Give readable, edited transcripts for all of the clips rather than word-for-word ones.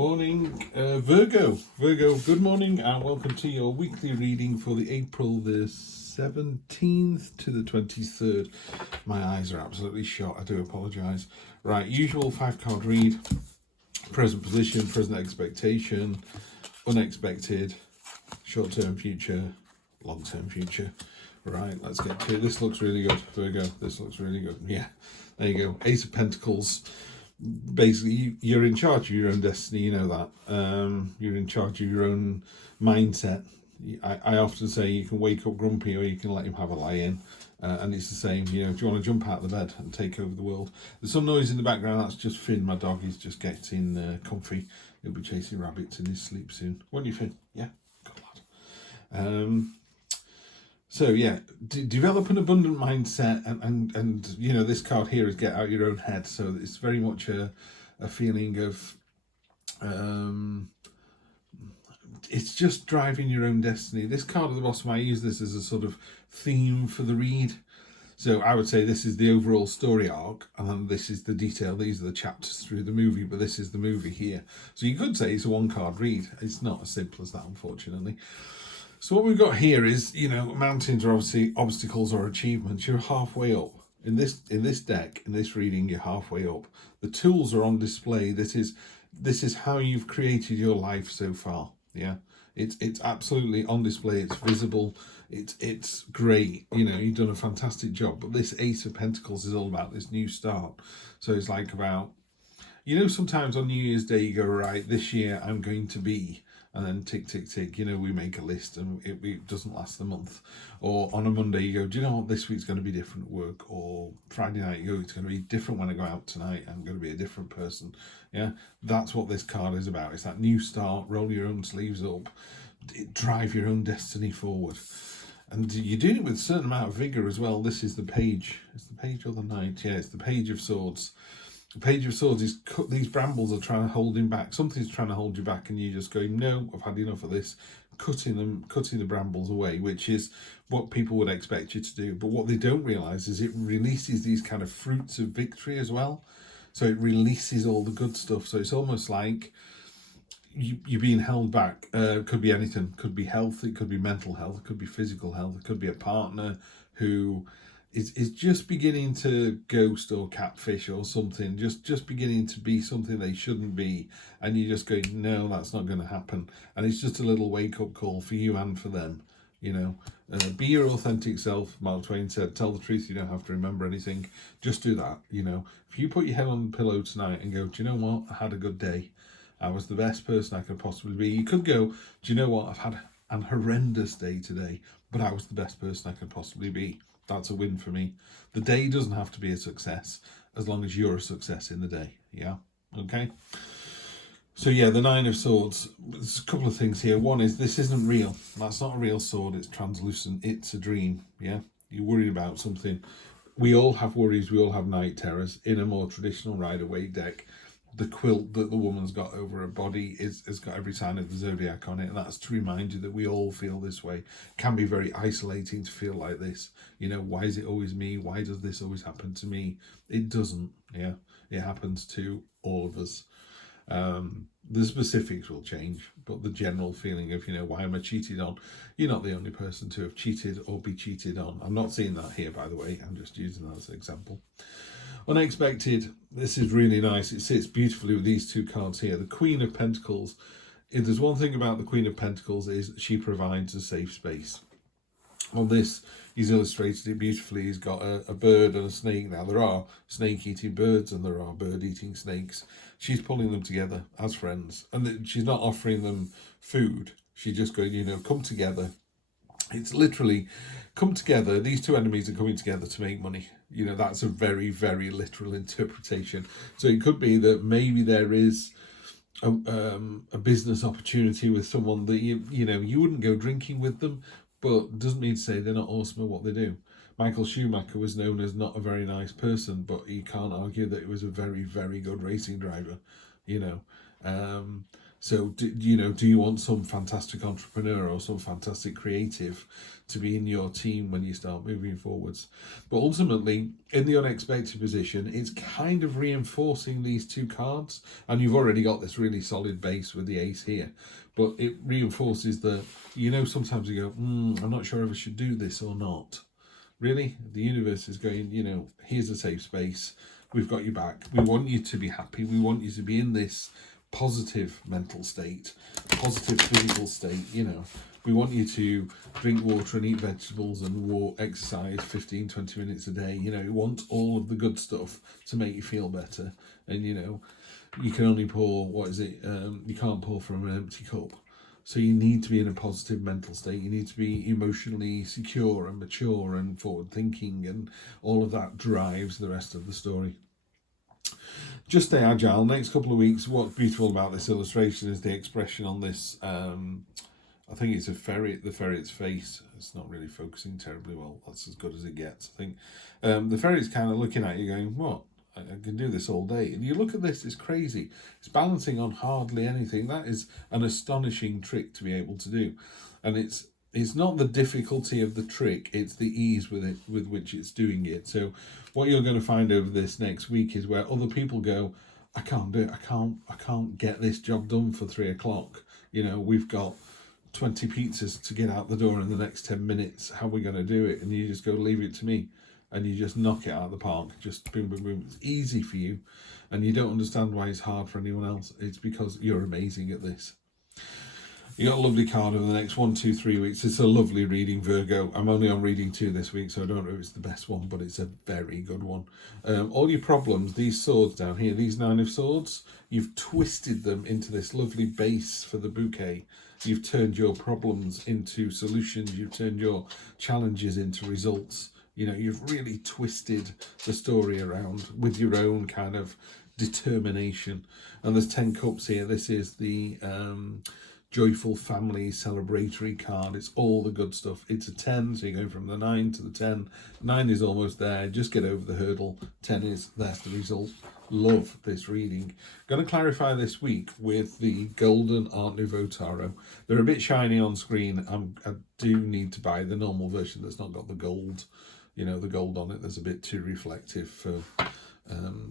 Morning, Virgo. Virgo, good morning and welcome to your weekly reading for the April the 17th to the 23rd. My eyes are absolutely shot, I do apologise. Right, usual 5-card read. Present position, present expectation, unexpected, short-term future, long-term future. Right, let's get to it. This looks really good, Virgo. This looks really good. Yeah, there you go. Ace of Pentacles. Basically, you're in charge of your own destiny, you know that. You're in charge of your own mindset. I often say you can wake up grumpy or you can let him have a lie-in. And it's the same, you know, do you want to jump out of the bed and take over the world? There's some noise in the background, that's just Finn, my dog. He's just getting comfy. He'll be chasing rabbits in his sleep soon. Won't you, Finn? Yeah, good lad. So yeah, develop an abundant mindset, and you know, this card here is get out your own head. So it's very much a feeling of it's just driving your own destiny. This card at the bottom, I use this as a sort of theme for the read. So I would say this is the overall story arc, and this is the detail. These are the chapters through the movie, but this is the movie here. So you could say it's a 1-card read. It's not as simple as that, unfortunately. So what we've got here is, you know, mountains are obviously obstacles or achievements. You're halfway up. In this deck, in this reading, you're halfway up. The tools are on display. This is how you've created your life so far. Yeah. It's absolutely on display. It's visible. It's great. You know, you've done a fantastic job. But this Ace of Pentacles is all about this new start. So it's like about, you know, sometimes on New Year's Day you go, right, this year I'm going to be, and then tick, tick, tick, you know, we make a list and it doesn't last the month. Or on a Monday you go, do you know what, this week's going to be different at work. Or Friday night you go, it's going to be different when I go out tonight. I'm going to be a different person. Yeah, that's what this card is about. It's that new start, roll your own sleeves up, drive your own destiny forward. And you're doing it with a certain amount of vigour as well. This is the page. It's the page or the knight? Yeah, it's the Page of Swords. The Page of Swords is these brambles are trying to hold him back. Something's trying to hold you back, and you just go, no, I've had enough of this. Cutting the brambles away, which is what people would expect you to do. But what they don't realise is it releases these kind of fruits of victory as well. So it releases all the good stuff. So it's almost like you're being held back. Could be anything. Could be health. It could be mental health. It could be physical health. It could be a partner who is just beginning to ghost or catfish or something, just beginning to be something they shouldn't be, and you're just going, no, that's not going to happen. And it's just a little wake-up call for you and for them, you know. Be your authentic self. Mark Twain said, tell the truth, you don't have to remember anything. Just do that, you know. If you put your head on the pillow tonight and go, do you know what, I had a good day, I was the best person I could possibly be. You could go, do you know what, I've had an horrendous day today, but I was the best person I could possibly be. That's a win for me. The day doesn't have to be a success as long as you're a success in the day. Yeah. Okay. So yeah, the Nine of Swords. There's a couple of things here. One is this isn't real. That's not a real sword. It's translucent. It's a dream. Yeah. You're worried about something. We all have worries. We all have night terrors. In a more traditional Rider-Waite deck, the quilt that the woman's got over her body has got every sign of the zodiac on it, and that's to remind you that we all feel this way. It can be very isolating to feel like this. You know, why is it always me? Why does this always happen to me? It doesn't. Yeah, it happens to all of us. The specifics will change, but the general feeling of, you know, why am I cheated on? You're not the only person to have cheated or be cheated on. I'm not seeing that here, by the way. I'm just using that as an example. Unexpected. This is really nice. It sits beautifully with these two cards here. The Queen of Pentacles. If there's one thing about the Queen of Pentacles is she provides a safe space. On this, he's illustrated it beautifully. He's got a bird and a snake. Now, there are snake-eating birds and there are bird-eating snakes. She's pulling them together as friends. And she's not offering them food. She's just going, you know, come together. It's literally, come together. These two enemies are coming together to make money. You know, that's a very, very literal interpretation. So it could be that maybe there is a business opportunity with someone that, you know, you wouldn't go drinking with them, but doesn't mean to say they're not awesome at what they do. Michael Schumacher was known as not a very nice person, but you can't argue that he was a very, very good racing driver, you know. So, do you want some fantastic entrepreneur or some fantastic creative to be in your team when you start moving forwards? But ultimately, in the unexpected position, it's kind of reinforcing these two cards. And you've already got this really solid base with the ace here. But it reinforces the, sometimes you go, I'm not sure if I should do this or not. Really? The universe is going, here's a safe space. We've got you back. We want you to be happy. We want you to be in this positive mental state, positive physical state. We want you to drink water and eat vegetables and exercise 15, 20 minutes a day. We want all of the good stuff to make you feel better. And, you can only pour, you can't pour from an empty cup. So you need to be in a positive mental state. You need to be emotionally secure and mature and forward thinking, and all of that drives the rest of the story. Just stay agile. Next couple of weeks, what's beautiful about this illustration is the expression on this. I think it's a ferret, the ferret's face. It's not really focusing terribly well. That's as good as it gets, I think. The ferret's kind of looking at you going, what? I can do this all day. And you look at this, it's crazy. It's balancing on hardly anything. That is an astonishing trick to be able to do. And it's not the difficulty of the trick, it's the ease with which it's doing it. So what you're going to find over this next week is where other people go, I can't do it. I can't get this job done for 3 o'clock. We've got 20 pizzas to get out the door in the next 10 minutes. How are we going to do it? And you just go, leave it to me. And you just knock it out of the park. Just boom, boom, boom. It's easy for you. And you don't understand why it's hard for anyone else. It's because you're amazing at this. You got a lovely card over the next 1, 2, 3 weeks. It's a lovely reading, Virgo. I'm only on reading 2 this week, so I don't know if it's the best one, but it's a very good one. All your problems, these swords down here, these 9 of swords, you've twisted them into this lovely base for the bouquet. You've turned your problems into solutions. You've turned your challenges into results. You've really twisted the story around with your own kind of determination. And there's 10 cups here. This is the joyful family celebratory card. It's all the good stuff. It's a 10, so you're going from the 9 to the 10. 9 is almost there. Just get over the hurdle. 10 is, there's the result. Love this reading. Going to clarify this week with the Golden Art Nouveau Tarot. They're a bit shiny on screen. I do need to buy the normal version that's not got the gold. The gold on it, there's a bit too reflective for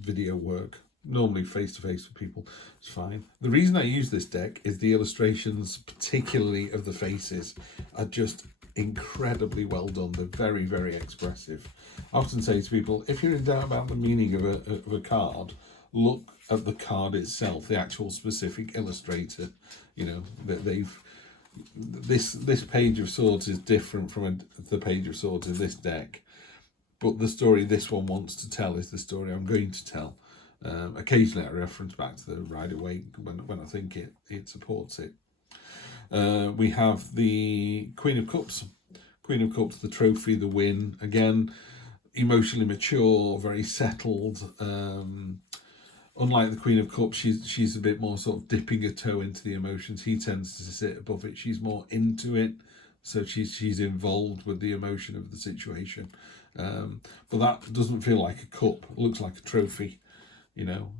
video work. Normally face-to-face with people, it's fine. The reason I use this deck is the illustrations, particularly of the faces, are just incredibly well done. They're very, very expressive. I often say to people, if you're in doubt about the meaning of a card, look at the card itself, the actual specific illustrator. That they've... This page of swords is different from the page of swords in this deck, but the story this one wants to tell is the story I'm going to tell. Occasionally I reference back to the Rider-Waite when I think it supports it. We have the Queen of Cups. Queen of Cups, the trophy, the win. Again, emotionally mature, very settled. Unlike the Queen of Cups, she's a bit more sort of dipping her toe into the emotions. He tends to sit above it. She's more into it, so she's involved with the emotion of the situation. But that doesn't feel like a cup. It looks like a trophy,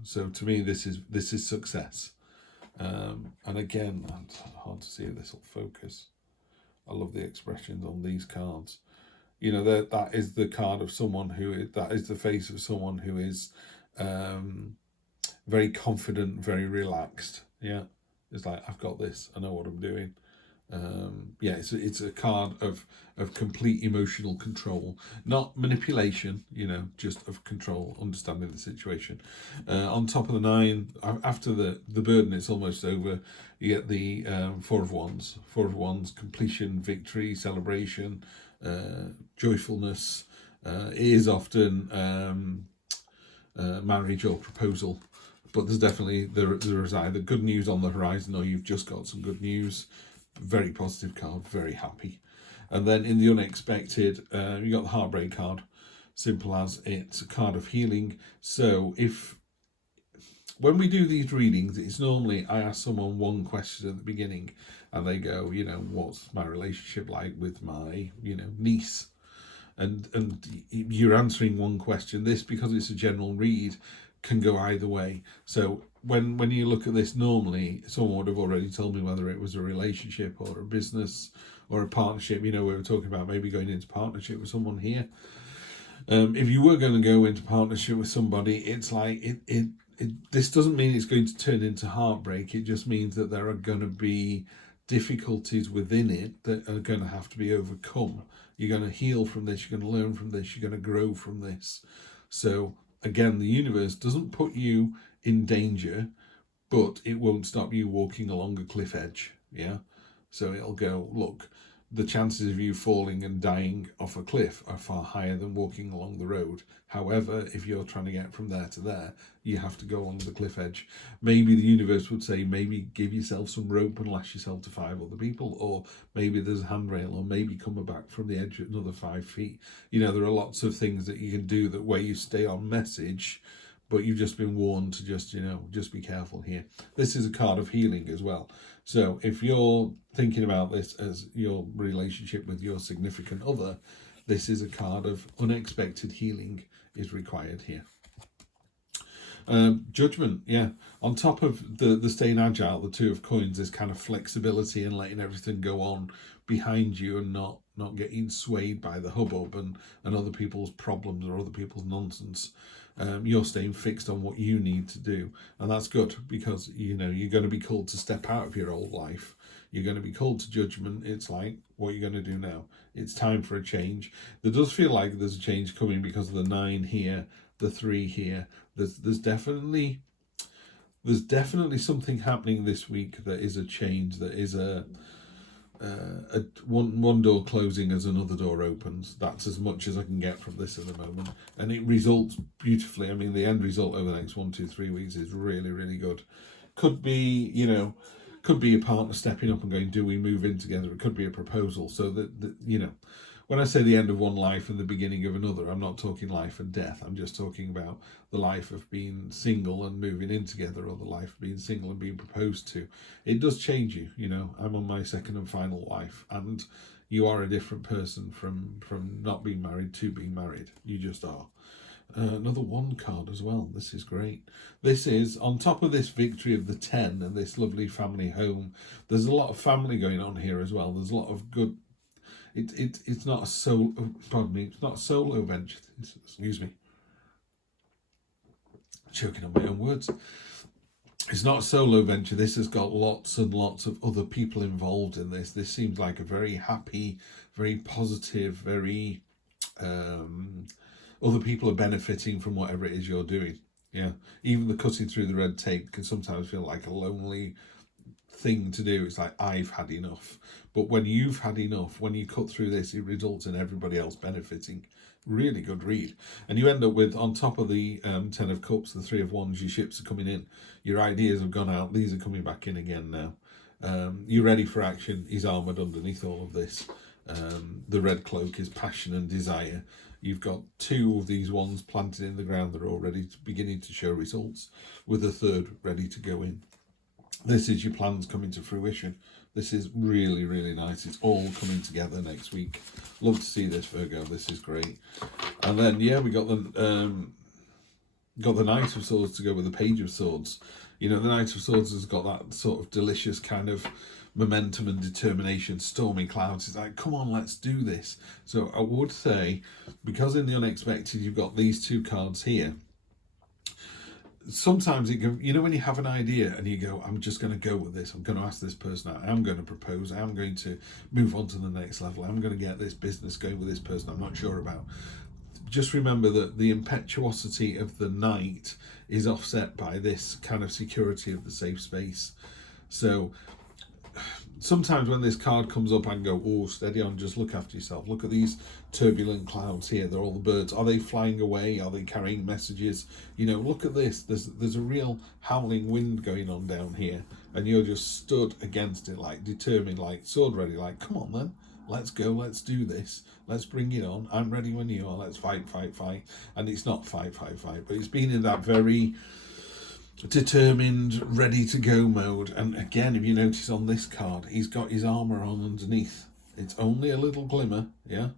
So to me, this is success. And again, it's hard to see if this will focus. I love the expressions on these cards. That is the card of someone that is the face of someone who is very confident, very relaxed. Yeah, it's like, I've got this. I know what I'm doing. It's a card of complete emotional control, not manipulation, just of control, understanding the situation. On top of the 9, after the burden, it's almost over. You get the 4 of Wands. 4 of Wands, completion, victory, celebration, joyfulness. It is often marriage or proposal, but there's definitely there is either good news on the horizon or you've just got some good news. Very positive card, very happy. And then in the unexpected, you got the heartbreak card. Simple as, it's a card of healing. So when we do these readings, it's normally I ask someone one question at the beginning and they go, what's my relationship like with my, niece? And you're answering one question. This, because it's a general read, can go either way. So when you look at this, normally someone would have already told me whether it was a relationship or a business or a partnership. We were talking about maybe going into partnership with someone here. If you were going to go into partnership with somebody, it's like this doesn't mean it's going to turn into heartbreak. It just means that there are going to be difficulties within it that are going to have to be overcome. You're going to heal from this, you're going to learn from this, you're going to grow from this. So again, the universe doesn't put you in danger, but it won't stop you walking along a cliff edge. Yeah. So it'll go, look, the chances of you falling and dying off a cliff are far higher than walking along the road. However, if you're trying to get from there to there, you have to go along the cliff edge. Maybe the universe would say, maybe give yourself some rope and lash yourself to 5 other people, or maybe there's a handrail, or maybe come back from the edge another 5 feet. There are lots of things that you can do that where you stay on message, but you've just been warned to just be careful here. This is a card of healing as well. So if you're thinking about this as your relationship with your significant other, this is a card of unexpected healing is required here. Judgment, yeah. On top of the staying agile, the 2 of coins, this kind of flexibility and letting everything go on behind you and not getting swayed by the hubbub and other people's problems or other people's nonsense. You're staying fixed on what you need to do, and that's good, because you're going to be called to step out of your old life. You're going to be called to judgment. It's like, what are you going to do now? It's time for a change. There does feel like there's a change coming because of the 9 here, the 3 here. There's definitely something happening this week that is a change, that is one door closing as another door opens. That's as much as I can get from this at the moment, and it results beautifully. I mean, the end result over the next 1, 2, 3 weeks is really, really good. Could be a partner stepping up and going, do we move in together? It could be a proposal. So that when I say the end of one life and the beginning of another, I'm not talking life and death. I'm just talking about the life of being single and moving in together, or the life of being single and being proposed to. It does change you. I'm on my 2nd and final life, and you are a different person from not being married to being married. You just are. Another 1 card as well. This is great. This is on top of this victory of the 10 and this lovely family home. There's a lot of family going on here as well. There's a lot of good. It's not a solo. Pardon me. It's not a solo venture. Excuse me. Choking on my own words. It's not a solo venture. This has got lots and lots of other people involved in this. This seems like a very happy, very positive, very. Other people are benefiting from whatever it is you're doing. Yeah. Even the cutting through the red tape can sometimes feel like a lonely thing to do. It's like, I've had enough. But when you've had enough, when you cut through this, it results in everybody else benefiting. Really good read. And you end up with, on top of the 10 of cups, the 3 of wands, your ships are coming in. Your ideas have gone out. These are coming back in again now. You're ready for action. He's armoured underneath all of this. The red cloak is passion and desire. You've got 2 of these wands planted in the ground that are already beginning to show results, with a 3rd ready to go in. This is your plans coming to fruition. This is really, really nice. It's all coming together next week. Love to see this, Virgo. This is great. And then, we got the Knight of Swords to go with the Page of Swords. The Knight of Swords has got that sort of delicious kind of momentum and determination, stormy clouds. It's like, come on, let's do this. So I would say, because in the unexpected you've got these 2 cards here, sometimes it can, when you have an idea and you go, I'm just going to go with this, I'm going to ask this person out, I'm going to propose, I'm going to move on to the next level, I'm going to get this business going with this person I'm not sure about. Just remember that the impetuosity of the Knight is offset by this kind of security of the safe space. So sometimes when this card comes up, I can go, oh, steady on, just look after yourself. Look at these turbulent clouds here. They're all the birds. Are they flying away? Are they carrying messages? Look at this. There's a real howling wind going on down here, and you're just stood against it, like determined, like sword ready, like, come on then. Let's go, let's do this, let's bring it on. I'm ready when you are, let's fight. And it's not fight, but it's been in that very determined, ready to go mode. And again, if you notice on this card, he's got his armour on underneath. It's only a little glimmer, yeah?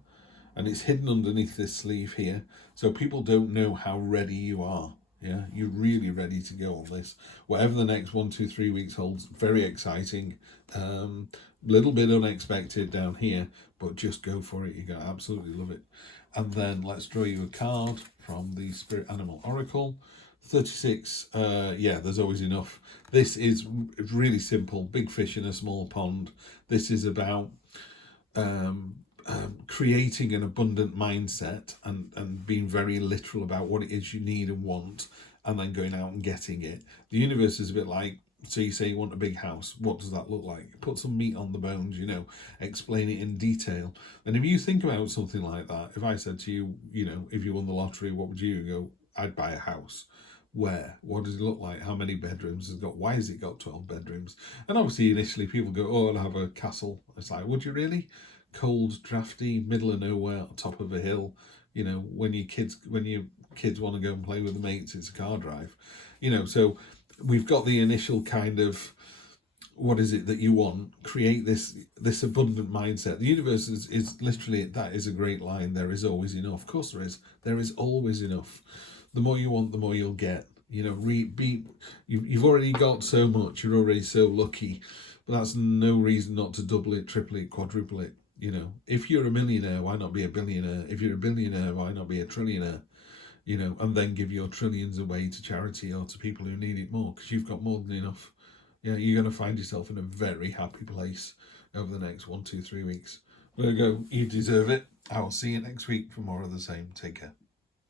And it's hidden underneath this sleeve here. So people don't know how ready you are, Yeah, you're really ready to go on this. Whatever the next 1, 2, 3 weeks holds, very exciting. Little bit unexpected down here, but just go for it. You're going to absolutely love it. And then let's draw you a card from the Spirit Animal Oracle. 36, yeah, there's always enough. This is really simple. Big fish in a small pond. This is about creating an abundant mindset and being very literal about what it is you need and want, and then going out and getting it. The universe is a bit like, so you say you want a big house, what does that look like? Put some meat on the bones, you know, explain it in detail. And if you think about something like that, if I said to you, you know, if you won the lottery, what would you go? I'd buy a house. Where? What does it look like? How many bedrooms has it got? Why has it got 12 bedrooms? And obviously initially people go, oh, I'll have a castle. It's like, would you really? Cold, drafty, middle of nowhere, on top of a hill. You know, when your kids want to go and play with the mates, it's a car drive. You know, so we've got the initial kind of, what is it that you want? Create this abundant mindset. The universe is literally, that is a great line. There is always enough. Of course there is. There is always enough. The more you want, the more you'll get. You know, you've already got so much. You're already so lucky. But that's no reason not to double it, triple it, quadruple it. You know, if you're a millionaire, why not be a billionaire? If you're a billionaire, why not be a trillionaire? You know, and then give your trillions away to charity or to people who need it more, because you've got more than enough. Yeah, you're going to find yourself in a very happy place over the next 1, 2, 3 weeks. Virgo, you deserve it. I will see you next week for more of the same. Take care.